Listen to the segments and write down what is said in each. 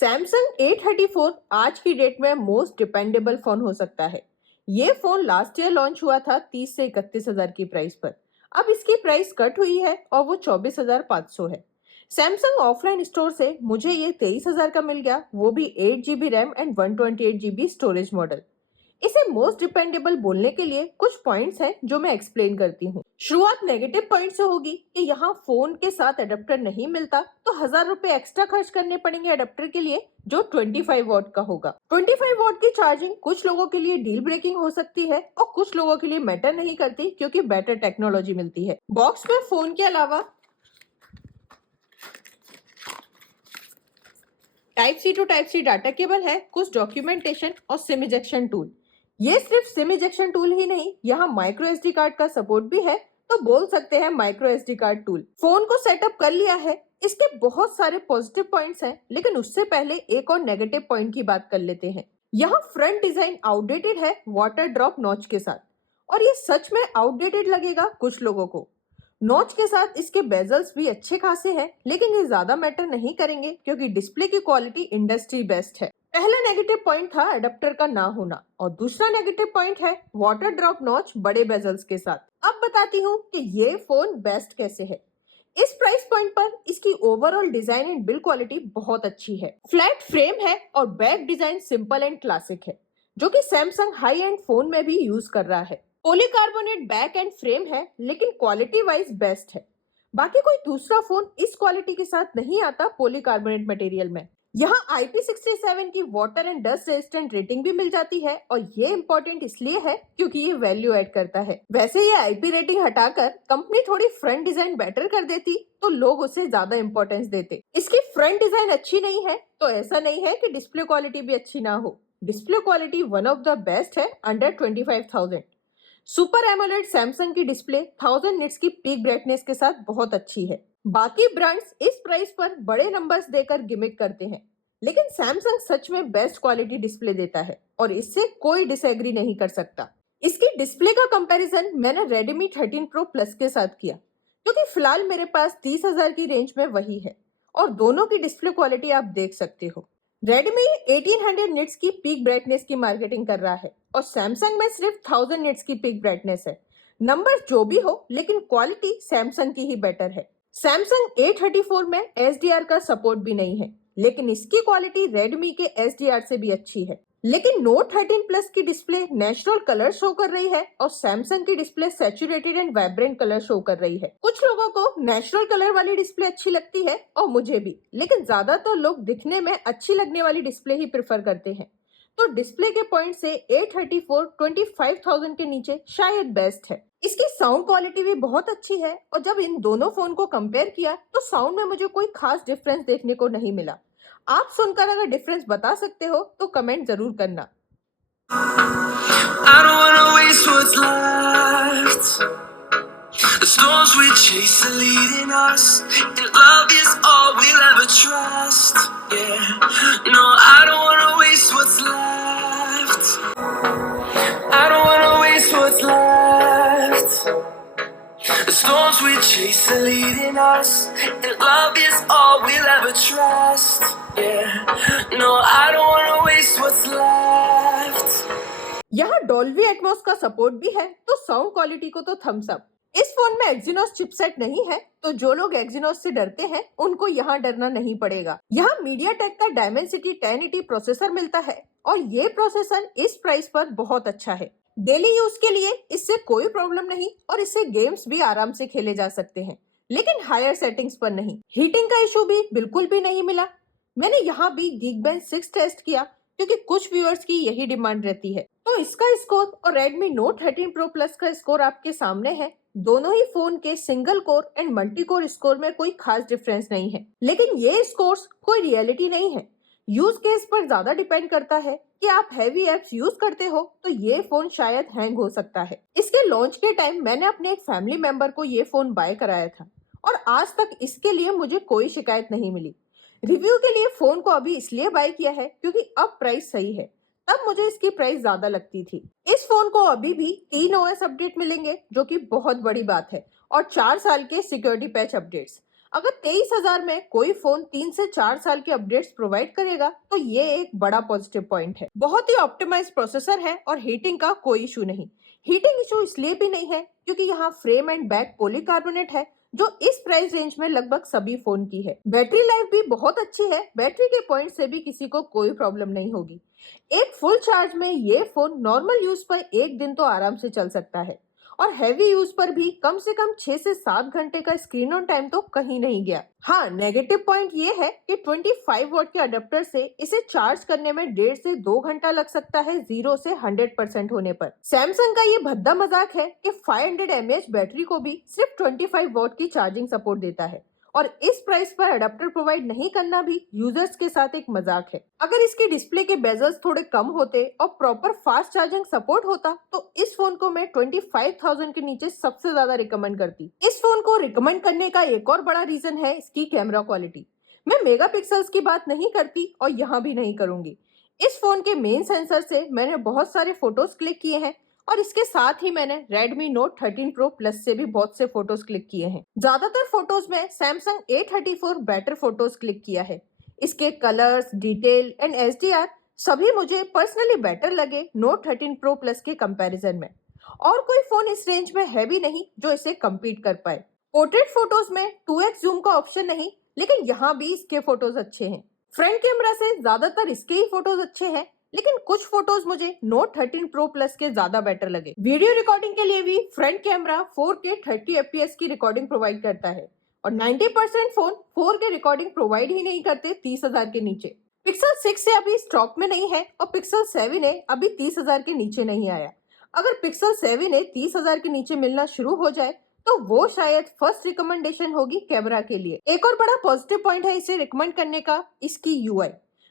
Samsung A34 आज की date में मोस्ट डिपेंडेबल फोन हो सकता है। ये फोन लास्ट ईयर लॉन्च हुआ था 30 से 31,000 की प्राइस पर। अब इसकी प्राइस कट हुई है और वो 24,500 है। सैमसंग ऑफलाइन स्टोर से मुझे ये 23,000 का मिल गया, वो भी 8 GB RAM and 128 GB storage model. इसे मोस्ट डिपेंडेबल बोलने के लिए कुछ पॉइंट्स हैं जो मैं एक्सप्लेन करती हूँ। शुरुआत नेगेटिव पॉइंट से होगी कि यहाँ फोन के साथ अडेप्टर नहीं मिलता, तो 1,000 रुपए एक्स्ट्रा खर्च करने पड़ेंगे अडेप्टर के लिए, जो 25 वॉट का होगा। 25 वॉट की चार्जिंग कुछ लोगों के लिए डील ब्रेकिंग हो सकती है और कुछ लोगों के लिए मैटर नहीं करती, क्योंकि बेटर टेक्नोलॉजी मिलती है। बॉक्स में फोन के अलावा type C to type C data cable है, कुछ डॉक्यूमेंटेशन और सिम इजेक्शन टूल। ये सिर्फ सिम इजेक्शन टूल ही नहीं, यहाँ माइक्रो एसडी कार्ड का सपोर्ट भी है, तो बोल सकते हैं micro SD card tool. Phone को सेटअप कर लिया है। इसके बहुत सारे पॉजिटिव पॉइंट्स हैं, लेकिन उससे पहले एक और नेगेटिव पॉइंट की बात कर लेते हैं। यहाँ फ्रंट डिजाइन आउटडेटेड है वाटर ड्रॉप नॉच के साथ, और ये सच में आउटडेटेड लगेगा कुछ लोगों को। नॉच के साथ इसके बेजल्स भी अच्छे खासे हैं, लेकिन ये ज्यादा मैटर नहीं करेंगे क्योंकि डिस्प्ले की क्वालिटी इंडस्ट्री बेस्ट है। पहला नेगेटिव पॉइंट था अडेप्टर का ना होना, और दूसरा नेगेटिव पॉइंट है वाटर ड्रॉप नॉच बड़े बेजल्स के साथ। अब बताती हूँ कि ये फोन बेस्ट कैसे है। इस प्राइस पॉइंट पर इसकी overall design and build quality बहुत अच्छी है। फ्लैट फ्रेम है और back design simple and classic है, जो कि सैमसंग हाई एंड फोन में भी यूज कर रहा है। पॉलीकार्बोनेट बैक एंड फ्रेम है, लेकिन क्वालिटी वाइज बेस्ट है। बाकी कोई दूसरा फोन इस क्वालिटी के साथ नहीं आता पॉलीकार्बोनेट मटेरियल में। यहाँ IP67 की water and dust resistant rating भी मिल जाती है, और ये इम्पोर्टेंट इसलिए है क्योंकि ये वैल्यू ऐड करता है। वैसे ये IP रेटिंग हटाकर कंपनी थोड़ी फ्रंट डिजाइन बेटर कर देती तो लोग उसे ज्यादा इंपॉर्टेंस देते। इसकी फ्रंट डिजाइन अच्छी नहीं है तो ऐसा नहीं है कि डिस्प्ले क्वालिटी भी अच्छी ना हो। Display quality one of the best है अंडर 25,000। सुपर एमोलेड सैमसंग की डिस्प्ले 1000 निट्स की पीक ब्राइटनेस के साथ बहुत अच्छी है। बाकी ब्रांड्स इस प्राइस पर बड़े नंबर्स देकर गिमिक करते हैं, लेकिन सैमसंग सच में बेस्ट क्वालिटी डिस्प्ले देता है और इससे कोई डिसएग्री नहीं कर सकता। इसकी डिस्प्ले का कंपैरिजन मैंने Redmi 13 Pro Plus के साथ किया, क्योंकि फिलहाल मेरे पास 30,000 की रेंज में वही है, और दोनों की डिस्प्ले क्वालिटी आप देख सकते हो। Redmi 1800 निट्स की पीक ब्राइटनेस की मार्केटिंग कर रहा है और सैमसंग में सिर्फ 1000 निट्स की पीक ब्राइटनेस है। नंबर जो भी हो, लेकिन क्वालिटी सैमसंग की ही बेटर है। सैमसंग A34 में SDR का सपोर्ट भी नहीं है, लेकिन इसकी क्वालिटी Redmi के SDR से भी अच्छी है। लेकिन Note 13 Plus की डिस्प्ले नेचुरल कलर शो कर रही है और सैमसंग की display saturated and vibrant colour show कर रही है। कुछ लोगों को नेचुरल कलर वाली डिस्प्ले अच्छी लगती है और मुझे भी, लेकिन ज्यादातर लोग दिखने में अच्छी लगने वाली डिस्प्ले ही प्रेफर करते हैं। तो डिस्प्ले के पॉइंट से A34 25,000 के नीचे शायद बेस्ट है। इसकी साउंड क्वालिटी भी बहुत अच्छी है, और जब इन दोनों फोन को कंपेयर किया तो साउंड में मुझे कोई खास डिफरेंस देखने को नहीं मिला। आप सुनकर अगर डिफरेंस बता सकते हो तो कमेंट जरूर करना। I don't wanna waste what's left. The storms we chase are leading us, and love is all we'll ever trust. Yeah, no, I don't wanna waste what's left. I don't wanna waste what's left. The storms we chase are leading us, and love is all we'll ever trust. Yeah, no, I don't wanna waste what's left. यहाँ Dolby Atmos का support भी है, तो sound quality को तो Thums up. इस phone में Exynos chipset नहीं है, तो जो लोग एक्सिनोस से डरते हैं उनको यहाँ डरना नहीं पड़ेगा। यहाँ मीडियाटेक का डायमेंसिटी 1080 प्रोसेसर मिलता है, और ये प्रोसेसर इस प्राइस पर बहुत अच्छा है। डेली यूज के लिए इससे कोई प्रॉब्लम नहीं, और इससे गेम्स भी आराम से खेले जा सकते हैं, लेकिन हायर सेटिंग्स पर नहीं। हीटिंग का इशू भी बिल्कुल भी नहीं मिला। मैंने यहाँ भी Geekbench 6 टेस्ट किया, क्योंकि कुछ व्यूअर्स की यही डिमांड रहती है। तो इसका स्कोर और Redmi Note 13 Pro Plus का स्कोर आपके सामने है। दोनों ही फोन के single core and multi core score में कोई खास डिफरेंस नहीं है, लेकिन ये स्कोर्स कोई रियलिटी नहीं है। यूज केस पर ज्यादा डिपेंड करता है कि आप हैवी एप्स यूज करते हो तो ये फोन शायद हैंग हो सकता है। इसके लॉन्च के टाइम मैंने अपने एक फैमिली मेंबर को ये फोन बाय कराया था, और आज तक इसके लिए मुझे कोई शिकायत नहीं मिली। रिव्यू के लिए फोन को अभी इसलिए बाय किया है क्योंकि अब प्राइस सही है, तब मुझे इसकी प्राइस ज्यादा लगती थी। इस फोन को अभी भी 3 OS अपडेट मिलेंगे, जो कि बहुत बड़ी बात है, और 4 साल के सिक्योरिटी पैच अपडेट्स। अगर 23,000 में कोई फोन 3 से 4 साल की अपडेट्स प्रोवाइड करेगा तो ये एक बड़ा पॉजिटिव पॉइंट है। बहुत ही ऑप्टिमाइज्ड प्रोसेसर है और हीटिंग का कोई इशू नहीं। हीटिंग इशू इसलिए भी नहीं है क्योंकि यहाँ फ्रेम एंड बैक पॉलीकार्बोनेट है जो इस प्राइस रेंज में लगभग सभी फोन की है। बैटरी लाइफ भी बहुत अच्छी है, बैटरी के पॉइंट से भी किसी को कोई प्रॉब्लम नहीं होगी। एक फुल चार्ज में ये फोन नॉर्मल यूज पर एक दिन तो आराम से चल सकता है और हैवी यूज पर भी कम से कम 6 से 7 घंटे का स्क्रीन ऑन टाइम तो कहीं नहीं गया। हाँ, नेगेटिव पॉइंट ये है कि 25 वॉट के अडेप्टर से इसे चार्ज करने में 1.5 से 2 घंटा लग सकता है 0 से 100% होने पर। सैमसंग का ये भद्दा मजाक है कि 500 mAh बैटरी को भी सिर्फ 25 वॉट की चार्जिंग सपोर्ट देता है और इस प्राइस पर अडेप्टर प्रोवाइड नहीं करना भी यूजर्स के साथ एक मजाक है। अगर इसके डिस्प्ले के बेजल्स थोड़े कम होते और प्रॉपर फास्ट चार्जिंग सपोर्ट होता तो इस फोन को मैं 25,000 के नीचे सबसे ज्यादा रिकमेंड करती। इस फोन को रिकमेंड करने का एक और बड़ा रीजन है इसकी कैमरा क्वालिटी। मैं मेगापिक्सल्स की बात नहीं करती और यहाँ भी नहीं करूंगी। इस फोन के मेन सेंसर से मैंने बहुत सारे फोटोज क्लिक किए हैं और इसके साथ ही मैंने Redmi Note 13 Pro Plus से भी बहुत से फोटोज क्लिक किए हैं। ज्यादातर फोटोज में Samsung A34 better photos click किया है। इसके कलर्स, डिटेल एंड HDR सभी मुझे पर्सनली बेटर लगे Note 13 Pro Plus के कंपैरिजन में। और कोई फोन इस रेंज में है भी नहीं जो इसे कम्पीट कर पाए। पोर्ट्रेट फोटोज में 2x जूम का ऑप्शन नहीं, लेकिन यहाँ भी इसके फोटोज अच्छे हैं। फ्रंट कैमरा से ज्यादातर इसके ही फोटोज अच्छे हैं, लेकिन कुछ फोटोज मुझे Note 13 Pro Plus के ज्यादा बेटर लगे। वीडियो रिकॉर्डिंग के लिए भी फ्रंट कैमरा 4K 30 FPS की रिकॉर्डिंग प्रोवाइड करता है और 90% फोन 4K रिकॉर्डिंग प्रोवाइड ही नहीं करते 30,000 के नीचे। पिक्सल 6 से अभी स्टॉक में नहीं है और पिक्सल 7 है अभी 30,000 के नीचे नहीं आया। अगर पिक्सल 7 है 30,000 के नीचे मिलना शुरू हो जाए तो वो शायद फर्स्ट रिकमेंडेशन होगी कैमरा के लिए। एक और बड़ा पॉजिटिव पॉइंट है इसे रिकमेंड करने का, इसकी UI।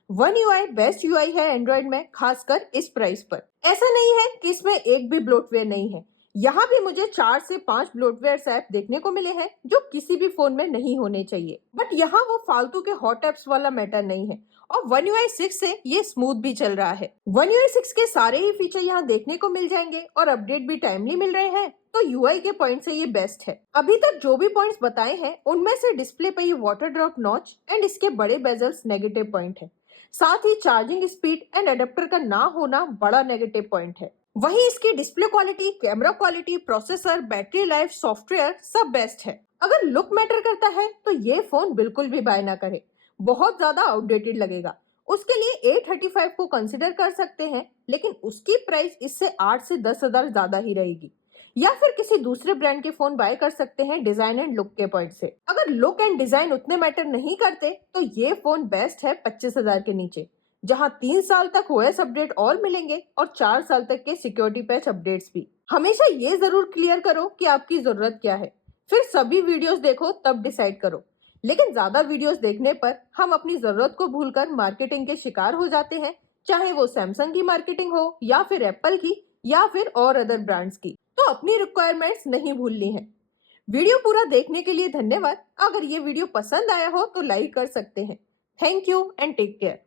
One UI best UI है एंड्रॉइड में, खासकर इस प्राइस पर। ऐसा नहीं है कि इसमें एक भी ब्लोटवेयर नहीं है, यहाँ भी मुझे 4 से 5 ब्लोटवेयर ऐप देखने को मिले हैं जो किसी भी फोन में नहीं होने चाहिए। बट यहाँ वो फालतू के हॉट एप्स वाला मैटर नहीं है और One UI 6 से ये स्मूथ भी चल रहा है। One UI 6 के सारे ही फीचर यहाँ देखने को मिल जाएंगे और अपडेट भी टाइमली मिल रहे हैं, तो UI के पॉइंट से ये बेस्ट है। अभी तक जो भी पॉइंट्स बताए हैं उनमें से डिस्प्ले पे ये वाटर ड्रॉप नॉच एंड इसके बड़े बेजल्स नेगेटिव पॉइंट है। साथ ही चार्जिंग स्पीड एंड अडेप्टर का ना होना बड़ा नेगेटिव पॉइंट है। वहीं इसकी display quality, camera quality, processor, battery life, software सब बेस्ट है। अगर लुक मैटर करता है तो ये फोन बिल्कुल भी बाय ना करे, बहुत ज्यादा आउटडेटेड लगेगा। उसके लिए A35 को कंसिडर कर सकते हैं, लेकिन उसकी प्राइस इससे 8 से 10,000 ज्यादा ही रहेगी। या फिर किसी दूसरे ब्रांड के फोन बाय कर सकते हैं डिजाइन एंड लुक के पॉइंट से। अगर लुक एंड डिजाइन उतने मैटर नहीं करते तो ये फोन बेस्ट है 25,000 के नीचे, जहां 3 साल तक OS अपडेट और मिलेंगे और 4 साल तक के सिक्योरिटी पैच अपडेट्स भी। हमेशा ये जरूर क्लियर करो कि आपकी जरूरत क्या है, फिर सभी वीडियोस देखो तब डिसाइड करो। लेकिन ज्यादा वीडियोस देखने पर हम अपनी जरूरत को भूलकर मार्केटिंग के शिकार हो जाते हैं, चाहे वो सैमसंग की मार्केटिंग हो या फिर एप्पल की या फिर और अदर ब्रांड्स की। तो अपनी रिक्वायरमेंट्स नहीं भूलनी है। वीडियो पूरा देखने के लिए धन्यवाद। अगर ये वीडियो पसंद आया हो तो लाइक कर सकते हैं। Thank you and take care.